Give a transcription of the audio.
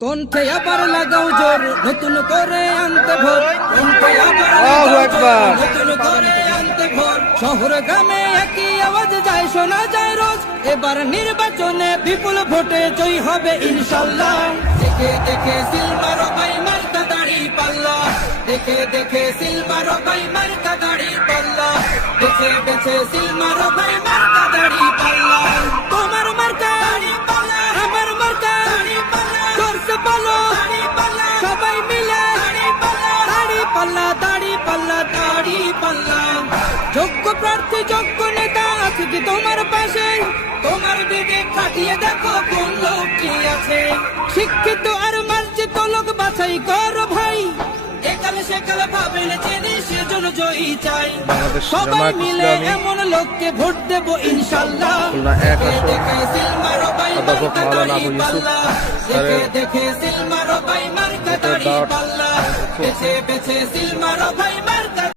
কণ্ঠে আবার লাগাও জোর নতুন করে আনতে ভোর, কণ্ঠে আবার লাগাও জোর নতুন করে আনতে ভোর। শহর গ্রামে একই আওয়াজ যায়, শোনা যায় রোজ। এবার নির্বাচনে বিপুল ভোটে জয়ী হবে ইনশাল্লাহ। দেখে দেখে সিল মারো ভাই মার্কা দাড়ি পাল্লা, দেখে দেখে সিল মারো ভাই মার্কা দাড়ি পাল্লা, দেখে দেখে সিল মারো ভাই মার্কা দাড়ি পাল্লা। তোমার মার্কা দাড়ি পাল্লা, আমার মার্কা দাড়ি পাল্লা, জোরসে বলো দাড়ি পাল্লা, সবাই মিলে দাড়ি পাল্লা, দাড়ি পাল্লা, দাড়ি পাল্লা, দাড়ি পাল্লা। যোগ্য প্রার্থী যোগ্য নেতা আছে কি তোমার পাশে? তোমার বিবেক খাটিয়ে দেখো কোন লোক কি আছে। শিক্ষিত আর মার্জিত লোক বাছাই করো ভাই, একালে সেকালে ভাবেন চিনি সেজন্য জয়ী চাই। সবাই মিলে এমন লোককে ভোট দেব ইনশাল্লাহ। দেখে সিল মারো ভাই মার্কা দাড়ি পাল্লা, দেখে দেখে সিল মারো ভাই মার্কা দাড়ি পাল্লা, বেছে বেছে সিল মারো ভাই।